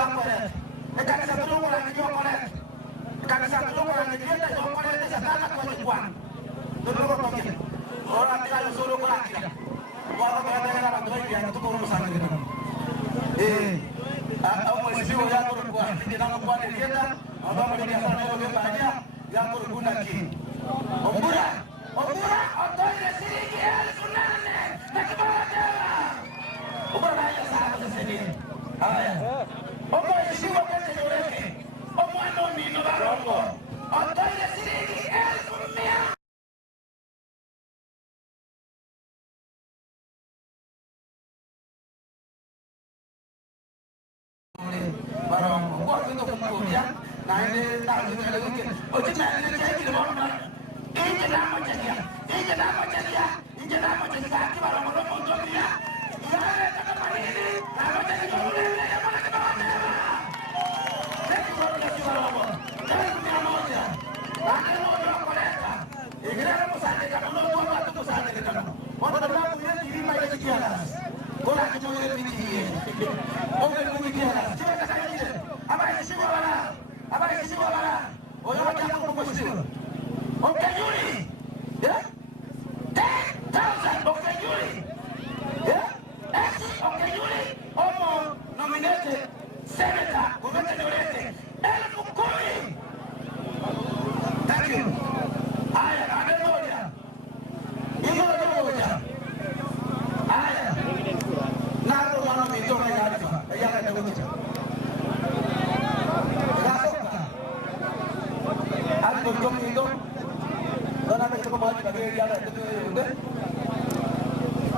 bakore kanisa tulungu la kijua kore kanisa tulungu la kijua kore sakala kwa kwan tulungu toke ora tira yusuru kwa kila wao kwa tena na watu ya tukuru sana kidogo au mheshimiwa yako kwa ndio kwa ndio ambao ndio sana leo baada yako kuna kini Obura otoile shilingi 8,000 na kibada. Obura ya sana sisi. Haya. Omo yeshiwa pesa yoreke. Omwano nino barongo. Otoile shilingi 1,100. Barongo. Kwa hiyo tunakuja na ile ndio ndio. Oje na ile kile mbona inje na moja akiba la mwana mmoja yale kama nini na moja ni yule ya mwana kama ndio kitu cha robo ndio moja bana moja koleta ingine msande kama ndio watu kusande kama watu ndio kuja kilima ile kiasi kuna kitu ile bidii onge ni kiasi sio kasa ile habari sio bana oyo watu hapo kwa sio okay yuri yeah 10,000 okay yuri yeah okay yuri omo nominated senator kumeta yorete 10,000 thank you haya amemoja hiyo ndio moja haya nalo wana mitoka yalifa yale ndio moja hapo ndio ndio Dona kita kembali ke dia ada itu juga.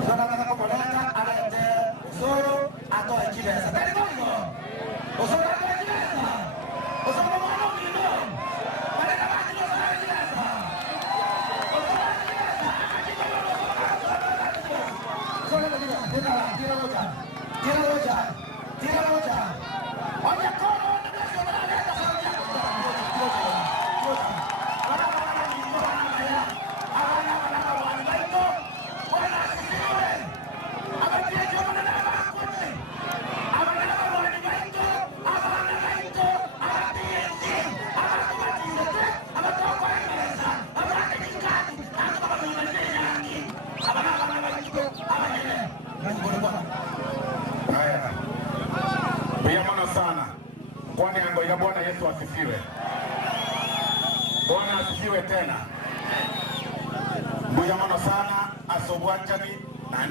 Dona kita kembali ada Osoro atau Ejibesa. Tadi mana? Osoro atau Ejibesa? Osoro mana minum? Mana nama Osoro Ejibesa? Osoro Ejibesa. Osoro Ejibesa. Tira roja. Oye koro nasional eta saja. Sana kwani ngoja Bwana Yesu asifiwe. Bwana asifiwe tena. Mbuya sana asobwachani na